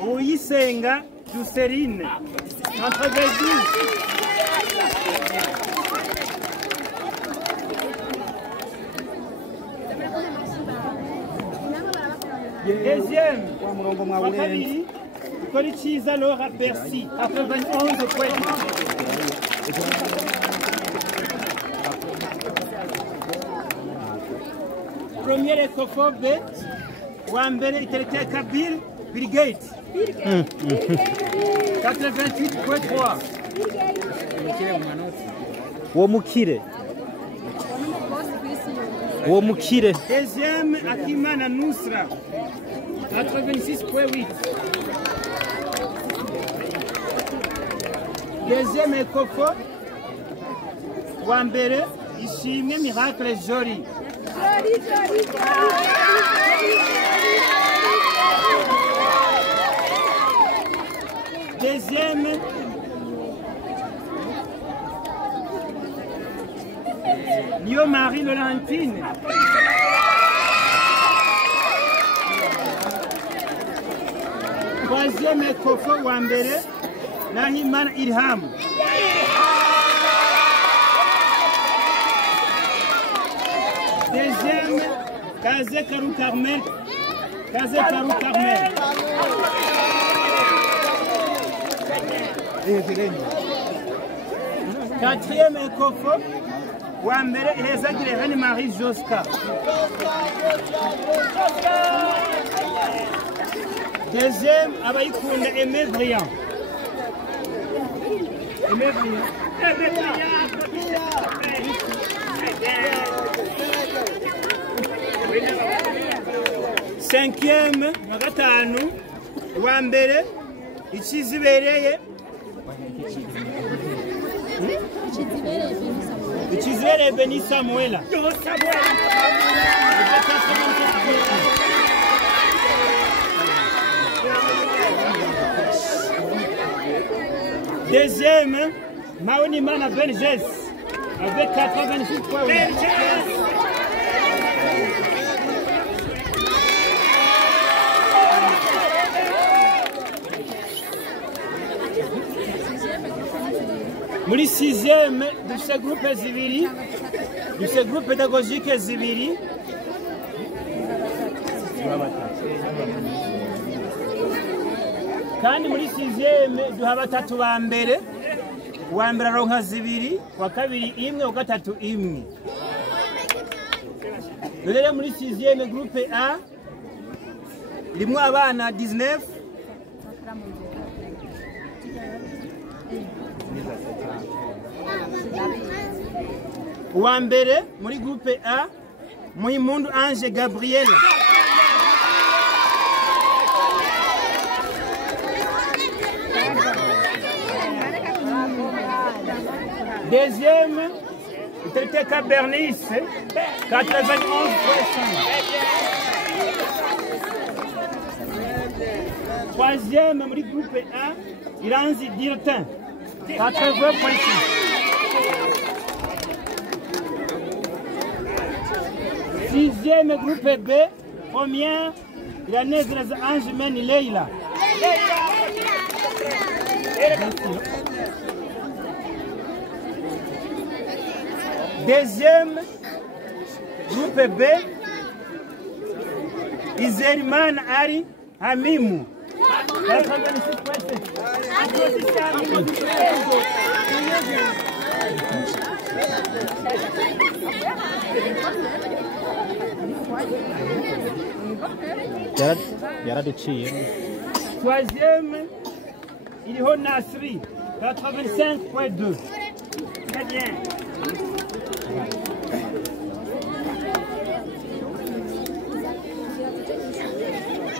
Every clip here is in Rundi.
Uyisenga Jusceline, 92. Deuxième, Wakabili, Kolichiza Laura Percy, 91 points. Premier écophobe, Wambele Itelete Kabil, Bill Gates. 88.3. Womukire. Deuxième, Akimana Nusra, 86.8. Deuxième écophobe, Wambele, Ishimwe Miracle Jolie. Deuxième, Lio Marie Lolantine. Troisième, Kofo Wambere, Nahiman Ilham. Deuxième, Kazé Karou Carmel. Quatrième Ekofo, Wambere Ezagire Reine-Marie Joska. Deuxième, Abaïkoune Aimé Briand. Cinquième, Magatanu, Wambere, Ichizibereye. Ichizere Beni Samuela. Deuxième, Maonimana Benjes avec 86 points. Muri sixième de ce groupe Zibiri, de ce groupe pédagogique Zibiri. Kandi muri sixième duha batatu ba mbere, wa mbere aronka zibiri, wa kabiri imwe, wa gatatu imwe. Rero muri sixième groupe A rimwe abana 19. Wa mbere muri groupe A Muhimundu Ange Gabriela. Deuxième, Itelteka Bernice, 91%. Troisième, muri groupe A Iranzi Dirtin, 80.6. Sixième groupe B, première, la Nézraza Angemène Leila. Deuxième groupe B, Izeriman Ali Hamimou. 86.7. Troisième, il y a Nasri, 85.2. Très bien.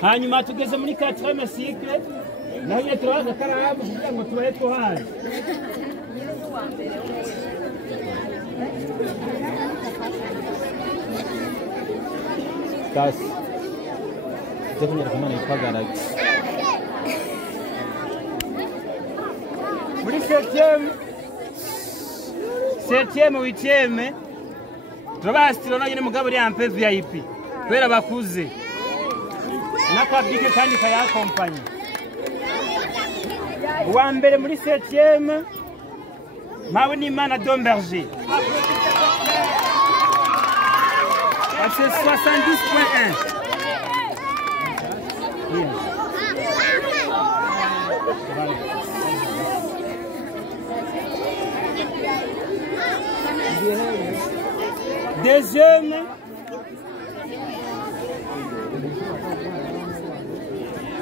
Hanyuma tugeze muri 4e cycle, naho nyine turabaza karamu kugira ngo tubahe tuhaje. Kasi. Definitely kama ni pagara. Muri 7e 8e turabasitira nyine mugabo uri ampe VIP. Kubera bakuze. Nakabike kandi kayakompanye. uwa mbere muri 7e Mpabonimana Domberger c'est 70.1.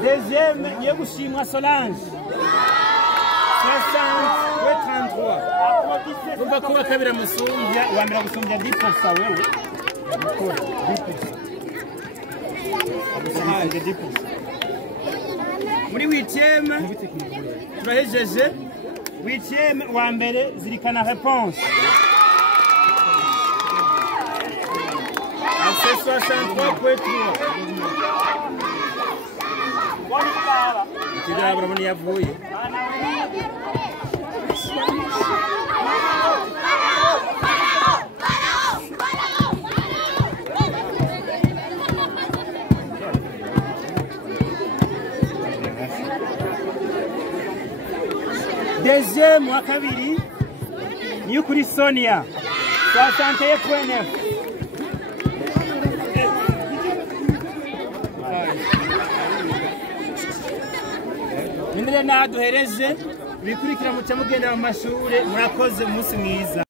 Deuxième, Yegushimwa Solange 60.33. Kumva kuba kabira musumbya uwambira gusumbya 10% wewe. Muri 8e turahejeje 8e wa mbere zirikana réponse. C'est 63.3. Kidabra mani yavuye. Deuxième wa kabiri ni kuri Sonia 61.9. Nimere naduhereze bikurikira mu cyamugenda mu mashure murakoze umunsi mwiza.